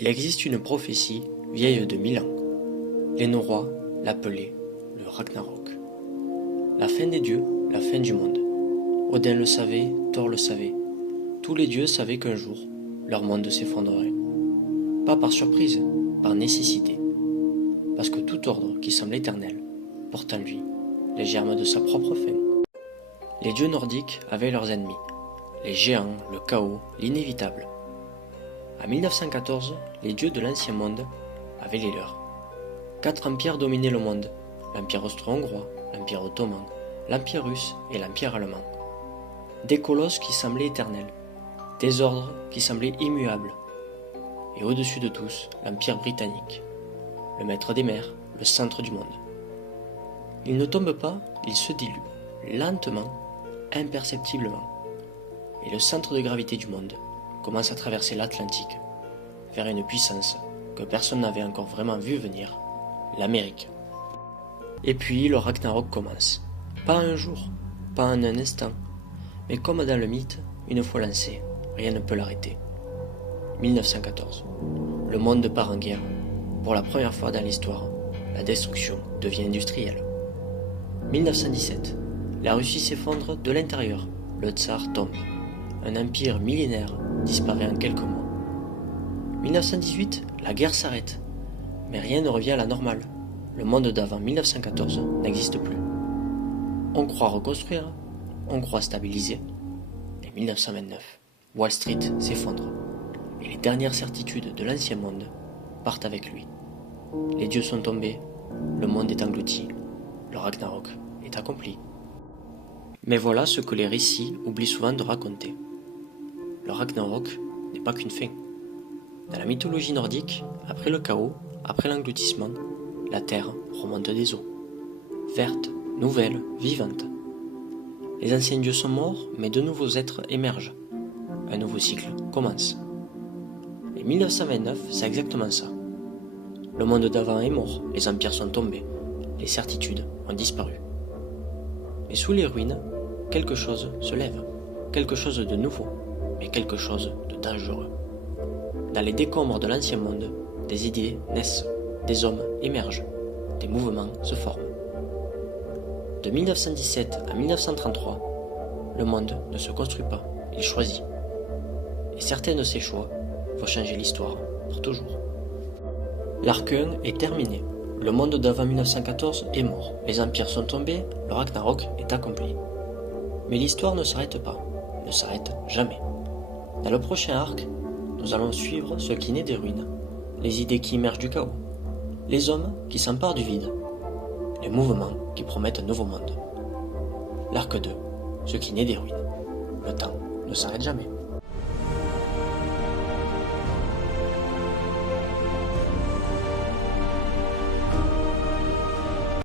Il existe une prophétie vieille de 1000 ans. Les Norrois l'appelaient le Ragnarok. La fin des dieux, la fin du monde. Odin le savait, Thor le savait. Tous les dieux savaient qu'un jour, leur monde s'effondrerait. Pas par surprise, par nécessité. Parce que tout ordre qui semble éternel porte en lui les germes de sa propre fin. Les dieux nordiques avaient leurs ennemis, les géants, le chaos, l'inévitable. En 1914, les dieux de l'ancien monde avaient les leurs. 4 empires dominaient le monde, l'empire austro-hongrois, l'empire ottoman, l'empire russe et l'empire allemand. Des colosses qui semblaient éternels, des ordres qui semblaient immuables. Et au-dessus de tous, l'empire britannique, le maître des mers, le centre du monde. Il ne tombe pas, il se dilue, lentement, imperceptiblement. Et le centre de gravité du monde commence à traverser l'Atlantique, vers une puissance que personne n'avait encore vraiment vu venir, l'Amérique. Et puis le Ragnarok commence. Pas un jour, pas en un instant, mais comme dans le mythe, une fois lancé, rien ne peut l'arrêter. 1914. Le monde part en guerre. Pour la première fois dans l'histoire, la destruction devient industrielle. 1917. La Russie s'effondre de l'intérieur. Le tsar tombe. Un empire millénaire disparaît en quelques mois. 1918. La guerre s'arrête. Mais rien ne revient à la normale. Le monde d'avant 1914 n'existe plus. On croit reconstruire, on croit stabiliser. Et 1929. Wall Street s'effondre. Et les dernières certitudes de l'ancien monde partent avec lui. Les dieux sont tombés, le monde est englouti, le Ragnarok est accompli. Mais voilà ce que les récits oublient souvent de raconter. Le Ragnarok n'est pas qu'une fin. Dans la mythologie nordique, après le chaos, après l'engloutissement, la terre remonte des eaux. Verte, nouvelle, vivante. Les anciens dieux sont morts, mais de nouveaux êtres émergent. Un nouveau cycle commence. Et 1929, c'est exactement ça. Le monde d'avant est mort, les empires sont tombés, les certitudes ont disparu. Mais sous les ruines, quelque chose se lève, quelque chose de nouveau, mais quelque chose de dangereux. Dans les décombres de l'ancien monde, des idées naissent, des hommes émergent, des mouvements se forment. De 1917 à 1933, le monde ne se construit pas, il choisit. Et certains de ces choix vont changer l'histoire pour toujours. L'arc 1 est terminé. Le monde d'avant 1914 est mort. Les empires sont tombés, le Ragnarok est accompli. Mais l'histoire ne s'arrête pas, ne s'arrête jamais. Dans le prochain arc, nous allons suivre ce qui naît des ruines, les idées qui émergent du chaos, les hommes qui s'emparent du vide, les mouvements qui promettent un nouveau monde. L'arc 2, ce qui naît des ruines. Le temps ne s'arrête jamais.